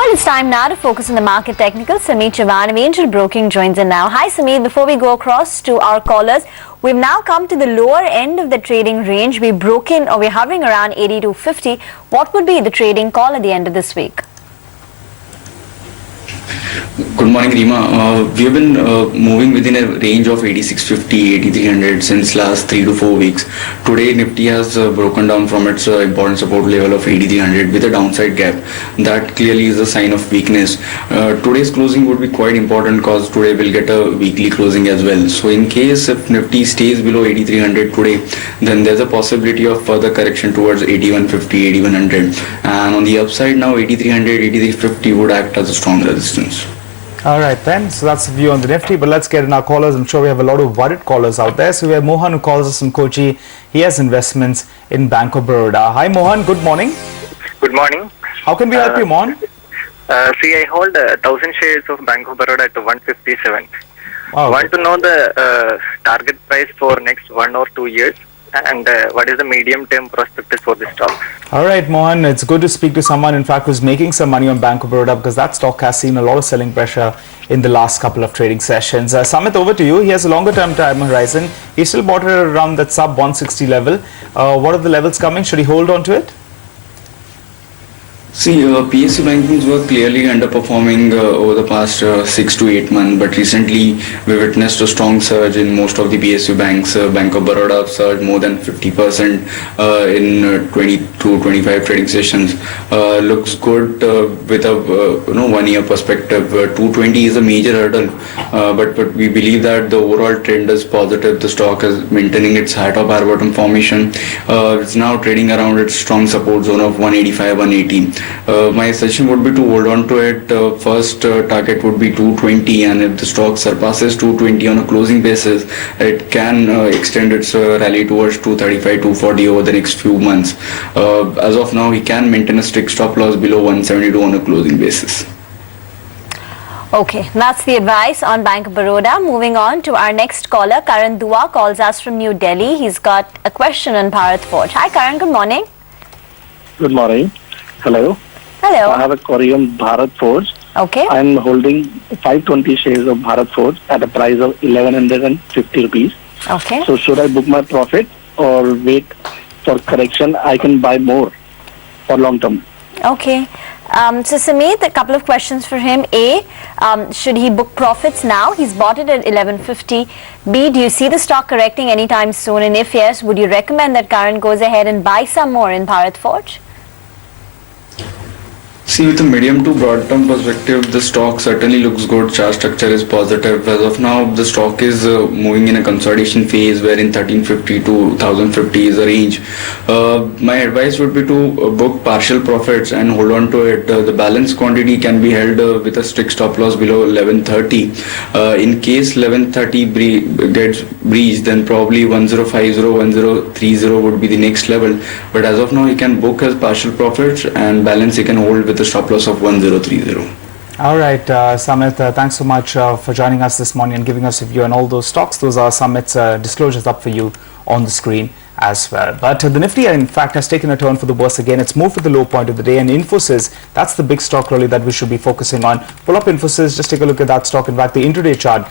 Well, it's time now to focus on the market technicals. Sameet, Chavan of Angel Broking joins in now. Hi, Sameet. Before we go across to our callers, we've now come to the lower end of the trading range. We're hovering around 82.50. What would be the trading call at the end of this week? Good morning, Rima. We have been moving within a range of 8650, 8300 since last 3 to 4 weeks. Today, Nifty has broken down from its important support level of 8300 with a downside gap. That clearly is a sign of weakness. Today's closing would be quite important because today we'll get a weekly closing as well. So in case if Nifty stays below 8300 today, then there's a possibility of further correction towards 8150, 8100. And on the upside now, 8300, 8350 would act as a strong resistance. All right then, so that's the view on the Nifty, but let's get in our callers. I'm sure we have a lot of worried callers out there. So we have Mohan who calls us from Kochi. He has investments in Bank of Baroda. Hi Mohan, good morning. Good morning. How can we help you, Mohan? See, I hold 1,000 shares of Bank of Baroda at 157. Wow. Want to know the target price for next 1 or 2 years, and what is the medium-term prospectus for this stock? All right, Mohan, it's good to speak to someone, in fact, who's making some money on Bank of Baroda, because that stock has seen a lot of selling pressure in the last couple of trading sessions. Sameet, over to you. He has a longer-term time horizon. He still bought it around that sub 160 level. What are the levels coming? Should he hold on to it? See, PSU rankings were clearly underperforming over the past 6 to 8 months, but recently we witnessed a strong surge in most of the PSU banks. Bank of Baroda surged more than 50% in 20 to 25 trading sessions. Looks good with a 1 year perspective. 220 is a major hurdle, but we believe that the overall trend is positive. The stock is maintaining its high top high bottom formation. It's now trading around its strong support zone of 185, 180. My suggestion would be to hold on to it. First target would be 220, and if the stock surpasses 220 on a closing basis, it can extend its rally towards 235, 240 over the next few months. As of now, he can maintain a strict stop loss below 172 on a closing basis. Okay, that's the advice on Bank of Baroda. Moving on to our next caller, Karan Dua calls us from New Delhi. He's got a question on Bharat Forge. Hi Karan, good morning. Good morning. Hello. Hello. I have a query on Bharat Forge. Okay. I'm holding 520 shares of Bharat Forge at a price of 1150 rupees. Okay. So should I book my profit or wait for correction? I can buy more for long term. Okay. So Sameet, a couple of questions for him. A, should he book profits now? He's bought it at 1150. B, do you see the stock correcting anytime soon? And if yes, would you recommend that Karan goes ahead and buy some more in Bharat Forge? See, with a medium to broad term perspective, the stock certainly looks good. Chart structure is positive. As of now, the stock is moving in a consolidation phase wherein 1350 to 1050 is a range. My advice would be to book partial profits and hold on to it. The balance quantity can be held with a strict stop loss below 1130. In case 1130 gets breached, then probably 1050, 1030 would be the next level. But as of now, you can book as partial profits, and balance you can hold with a stop loss of 1030. All right, Sameet, thanks so much for joining us this morning and giving us a view on all those stocks. Those are Sameet's disclosures up for you on the screen as well. But the Nifty, in fact, has taken a turn for the worse again. It's moved for the low point of the day, and Infosys, that's the big stock really that we should be focusing on. Pull up Infosys, just take a look at that stock. In fact, the intraday chart